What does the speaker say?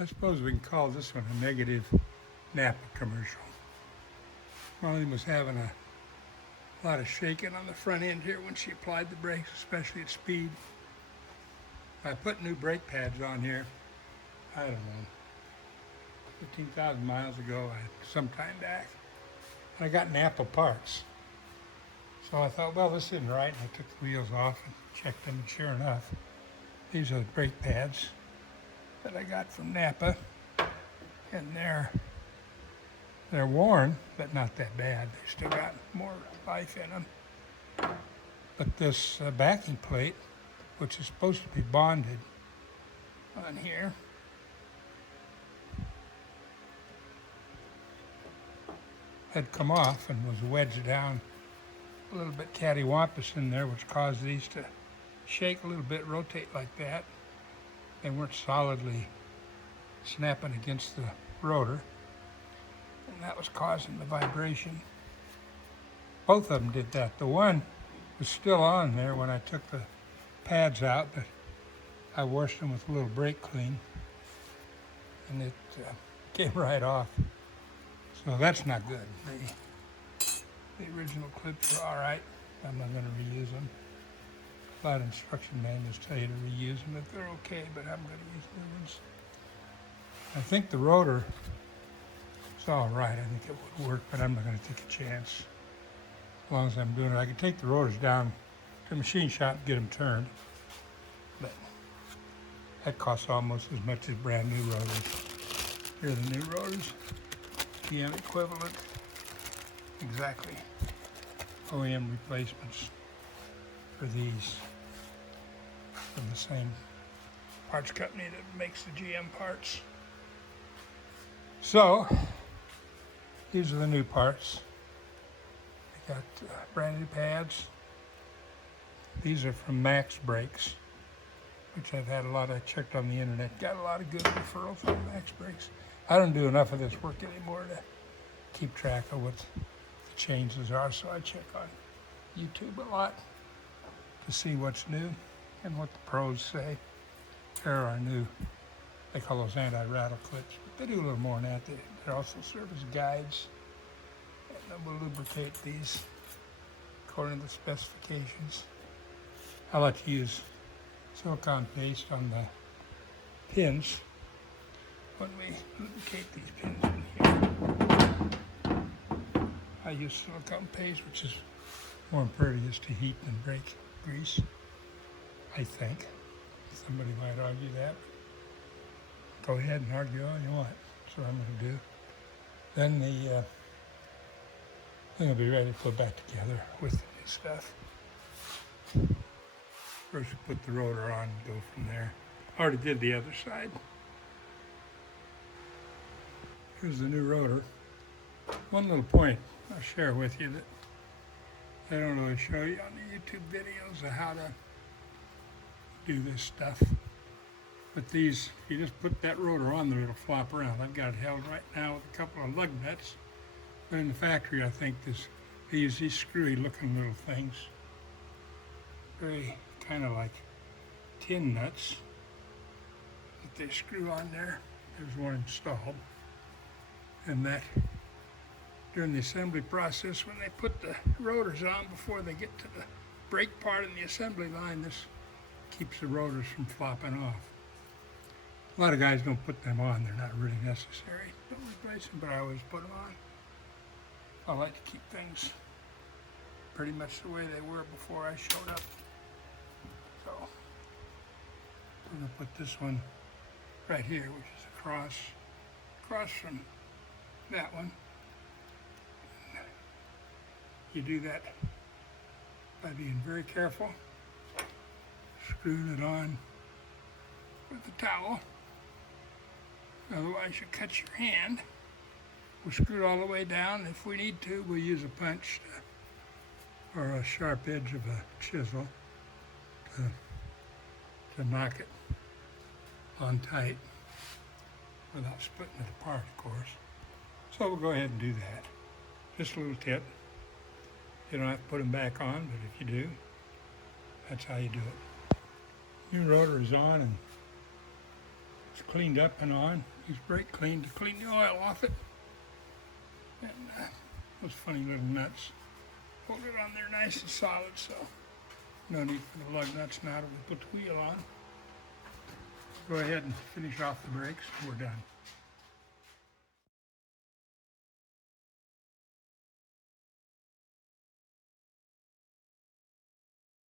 I suppose we can call this one a negative NAPA commercial. Molly was having a lot of shaking on the front end here when she applied the brakes, especially at speed. I put new brake pads on here, I don't know, 15,000 miles ago, sometime back. And I got NAPA parts. So I thought, well, this isn't right. And I took the wheels off and checked them, and sure enough, these are the brake pads that I got from NAPA. And they're worn, but not that bad. They still got more life in them. But this backing plate, which is supposed to be bonded on here, had come off and was wedged down a little bit cattywampus in there, which caused these to shake a little bit, rotate like that. They weren't solidly snapping against the rotor, and that was causing the vibration. Both of them did that. The one was still on there when I took the pads out, but I washed them with a little brake clean, and it came right off. So that's not good. The original clips are all right. I'm not going to reuse them. A lot of instruction manuals tell you to reuse them if they're okay, but I'm going to use new ones. I think the rotor is all right. I think it would work, but I'm not going to take a chance. As long as I'm doing it, I can take the rotors down to the machine shop and get them turned, but that costs almost as much as brand new rotors. Here are the new rotors, GM equivalent, exactly. OEM replacements for these from the same parts company that makes the GM parts. So these are the new parts. They got brand new pads. These are from Max Brakes, which I've had a lot. I checked on the internet, got a lot of good referrals on Max Brakes. I don't do enough of this work anymore to keep track of what the changes are, so I check on YouTube a lot to see what's new and what the pros say. There are new, they call those anti-rattle clips, but they do a little more than that. They also serve as guides, and then we'll lubricate these according to the specifications. I like to use silicone paste on the pins when we lubricate these pins in here. I use silicone paste, which is more impervious to heat than brake grease, I think. Somebody might argue that. Go ahead and argue all you want. That's what I'm going to do. Then the thing will be ready to put back together with the new stuff. First we put the rotor on and go from there. Already did the other side. Here's the new rotor. One little point I'll share with you that I don't really show you on the YouTube videos of how to do this stuff. But these, if you just put that rotor on there, it'll flop around. I've got it held right now with a couple of lug nuts. But in the factory, I think they use these screwy looking little things. Very kind of like tin nuts that they screw on there. There's one installed. And that during the assembly process, when they put the rotors on before they get to the brake part in the assembly line, this keeps the rotors from flopping off. A lot of guys don't put them on. They're not really necessary. Don't replace them, but I always put them on. I like to keep things pretty much the way they were before I showed up. So I'm going to put this one right here, which is across from that one. You do that by being very careful, screwing it on with the towel. Otherwise, you cut your hand. We'll screw it all the way down. If we need to, we'll use a punch or a sharp edge of a chisel to knock it on tight without splitting it apart, of course. So we'll go ahead and do that. Just a little tip. You don't have to put them back on, but if you do, that's how you do it. New rotor is on, and it's cleaned up and on. Use brake clean to clean the oil off it. And those funny little nuts. Hold it on there nice and solid, so no need for the lug nuts now that we put the wheel on. Go ahead and finish off the brakes. We're done.